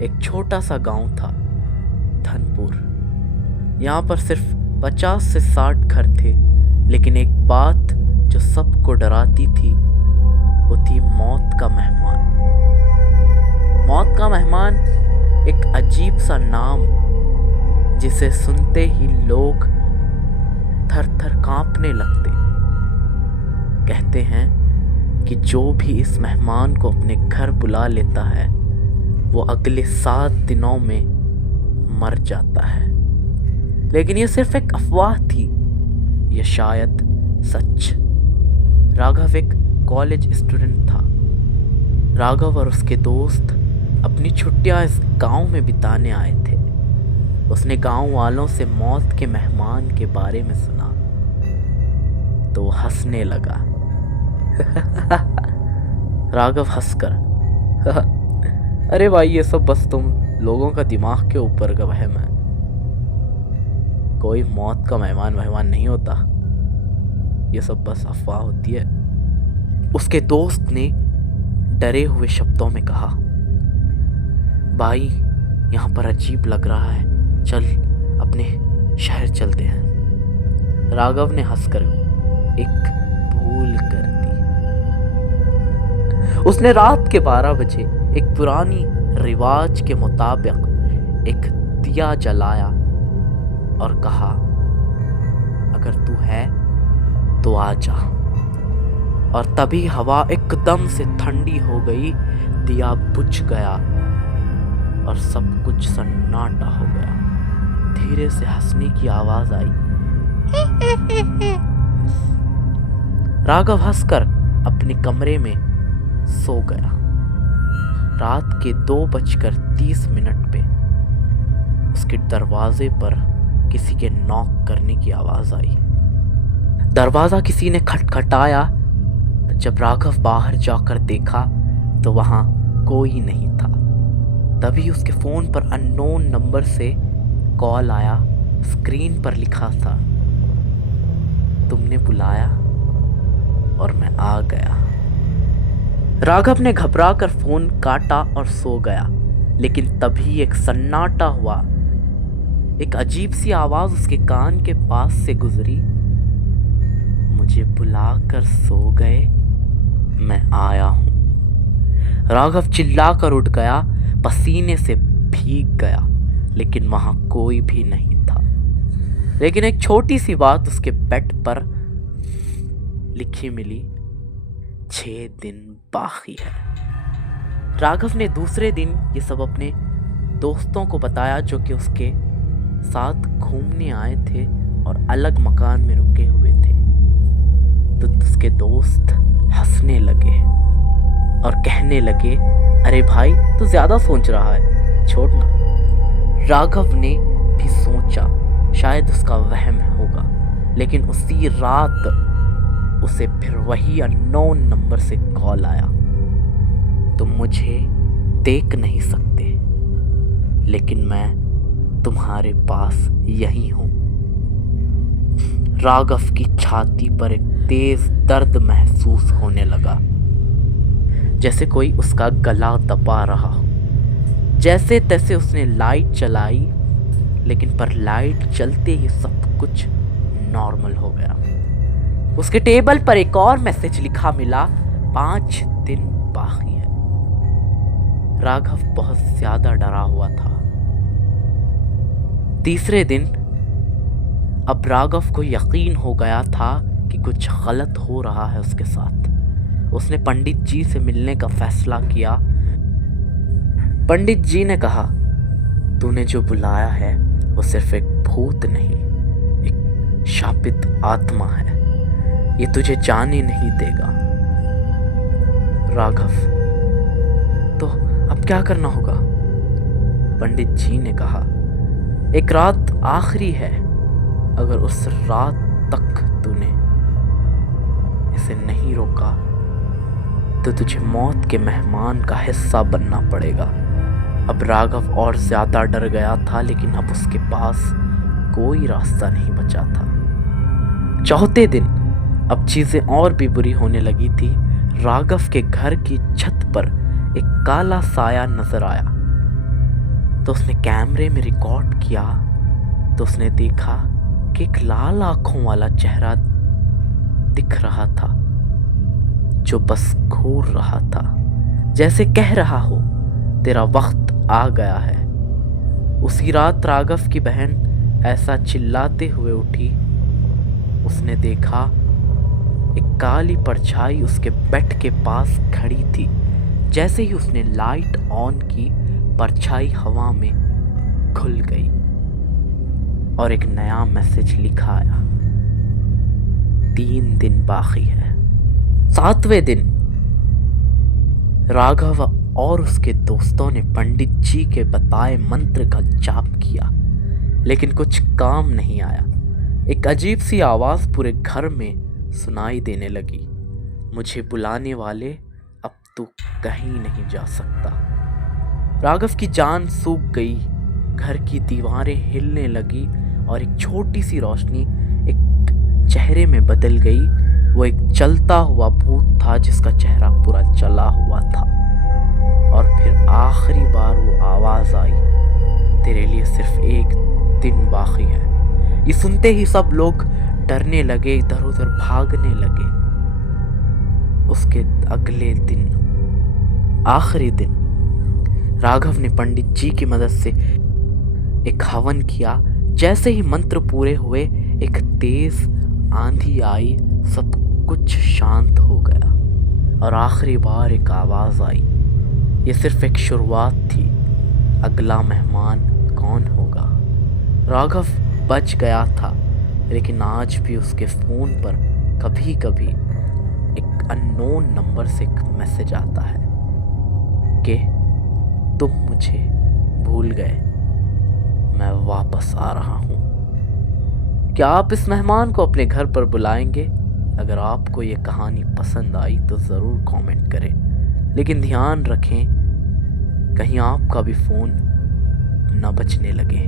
एक छोटा सा गांव था, धनपुर। यहाँ पर सिर्फ 50 से 60 घर थे, लेकिन एक बात जो सबको डराती थी वो थी मौत का मेहमान। मौत का मेहमान एक अजीब सा नाम जिसे सुनते ही लोग थर थर कांपने लगते। कहते हैं कि जो भी इस मेहमान को अपने घर बुला लेता है वो अगले 7 दिनों में मर जाता है। लेकिन ये सिर्फ एक अफवाह थी, ये शायद सच। राघव एक कॉलेज स्टूडेंट था। राघव और उसके दोस्त अपनी छुट्टियां इस गांव में बिताने आए थे। उसने गांव वालों से मौत के मेहमान के बारे में सुना तो वो हंसने लगा। राघव हंसकर, अरे भाई ये सब बस तुम लोगों का दिमाग के ऊपर का वहम है, कोई मौत का मेहमान नहीं होता, ये सब बस अफवाह होती है। उसके दोस्त ने डरे हुए शब्दों में कहा, भाई यहाँ पर अजीब लग रहा है, चल अपने शहर चलते हैं। राघव ने हंसकर एक भूल कर दी। उसने रात के 12 बजे एक पुरानी रिवाज के मुताबिक एक दिया जलाया और कहा, अगर तू है तो आ जा। और तभी हवा एकदम से ठंडी हो गई, दिया बुझ गया और सब कुछ सन्नाटा हो गया। धीरे से हंसने की आवाज आई। राघव हंसकर अपने कमरे में सो गया। रात के 2:30 पे उसके दरवाजे पर किसी के नॉक करने की आवाज आई। दरवाजा किसी ने खटखटाया। जब राघव बाहर जाकर देखा तो वहां कोई नहीं था। तभी उसके फोन पर अननोन नंबर से कॉल आया। स्क्रीन पर लिखा था, तुमने बुलाया और मैं आ गया। राघव ने घबरा कर फोन काटा और सो गया। लेकिन तभी एक सन्नाटा हुआ। एक अजीब सी आवाज उसके कान के पास से गुजरी, मुझे बुलाकर सो गए, मैं आया हूं। राघव चिल्लाकर उठ गया, पसीने से भीग गया, लेकिन वहां कोई भी नहीं था। लेकिन एक छोटी सी बात उसके बेड पर लिखी मिली, 6 दिन बाकी है। राघव ने दूसरे दिन ये सब अपने दोस्तों को बताया जो कि उसके साथ घूमने आए थे और अलग मकान में रुके हुए थे। तो उसके दोस्त हंसने लगे और कहने लगे, अरे भाई तू ज्यादा सोच रहा है, छोड़ ना। राघव ने भी सोचा शायद उसका वहम होगा, लेकिन उसी रात उसे फिर वही अननोन नंबर से कॉल आया, तुम मुझे देख नहीं सकते लेकिन मैं तुम्हारे पास यही हूं। राघव की छाती पर एक तेज दर्द महसूस होने लगा, जैसे कोई उसका गला दबा रहा हो। जैसे तैसे उसने लाइट चलाई, लेकिन पर लाइट चलते ही सब कुछ नॉर्मल हो गया। उसके टेबल पर एक और मैसेज लिखा मिला, 5 दिन बाकी है। राघव बहुत ज्यादा डरा हुआ था। तीसरे दिन अब राघव को यकीन हो गया था कि कुछ गलत हो रहा है उसके साथ। उसने पंडित जी से मिलने का फैसला किया। पंडित जी ने कहा, तूने जो बुलाया है वो सिर्फ एक भूत नहीं, एक शापित आत्मा है, ये तुझे जाने नहीं देगा। राघव, तो अब क्या करना होगा? पंडित जी ने कहा, एक रात आखिरी है, अगर उस रात तक तूने इसे नहीं रोका तो तुझे मौत के मेहमान का हिस्सा बनना पड़ेगा। अब राघव और ज्यादा डर गया था, लेकिन अब उसके पास कोई रास्ता नहीं बचा था। चौथे दिन अब चीजें और भी बुरी होने लगी थी। राघव के घर की छत पर एक काला साया नजर आया। तो उसने कैमरे में रिकॉर्ड किया तो उसने देखा कि एक लाल आंखों वाला चेहरा दिख रहा था जो बस घूर रहा था, जैसे कह रहा हो तेरा वक्त आ गया है। उसी रात राघव की बहन ऐसा चिल्लाते हुए उठी। उसने देखा एक काली परछाई उसके बेड के पास खड़ी थी। जैसे ही उसने लाइट ऑन की, परछाई हवा में खुल गई और एक नया मैसेज लिखा आया, 3 दिन बाकी है। 7वें दिन राघव और उसके दोस्तों ने पंडित जी के बताए मंत्र का जाप किया, लेकिन कुछ काम नहीं आया। एक अजीब सी आवाज पूरे घर में सुनाई देने लगी, मुझे बुलाने वाले अब तू कहीं नहीं जा सकता। राघव की जान सूख गई, घर की दीवारें हिलने लगी और एक छोटी सी रोशनी एक चेहरे में बदल गई। वो एक चलता हुआ भूत था जिसका चेहरा पूरा जला हुआ था। और फिर आखिरी बार वो आवाज आई, तेरे लिए सिर्फ 1 दिन बाकी है। ये सुनते ही सब लोग डरने लगे, इधर उधर भागने लगे। उसके अगले दिन, आखिरी दिन, राघव ने पंडित जी की मदद से एक हवन किया। जैसे ही मंत्र पूरे हुए, एक तेज आंधी आई, सब कुछ शांत हो गया और आखिरी बार एक आवाज आई, ये सिर्फ एक शुरुआत थी, अगला मेहमान कौन होगा। राघव बच गया था, लेकिन आज भी उसके फोन पर कभी कभी एक अननोन नंबर से एक मैसेज आता है कि तुम मुझे भूल गए, मैं वापस आ रहा हूं। क्या आप इस मेहमान को अपने घर पर बुलाएंगे? अगर आपको ये कहानी पसंद आई तो ज़रूर कमेंट करें, लेकिन ध्यान रखें कहीं आपका भी फ़ोन न बजने लगे।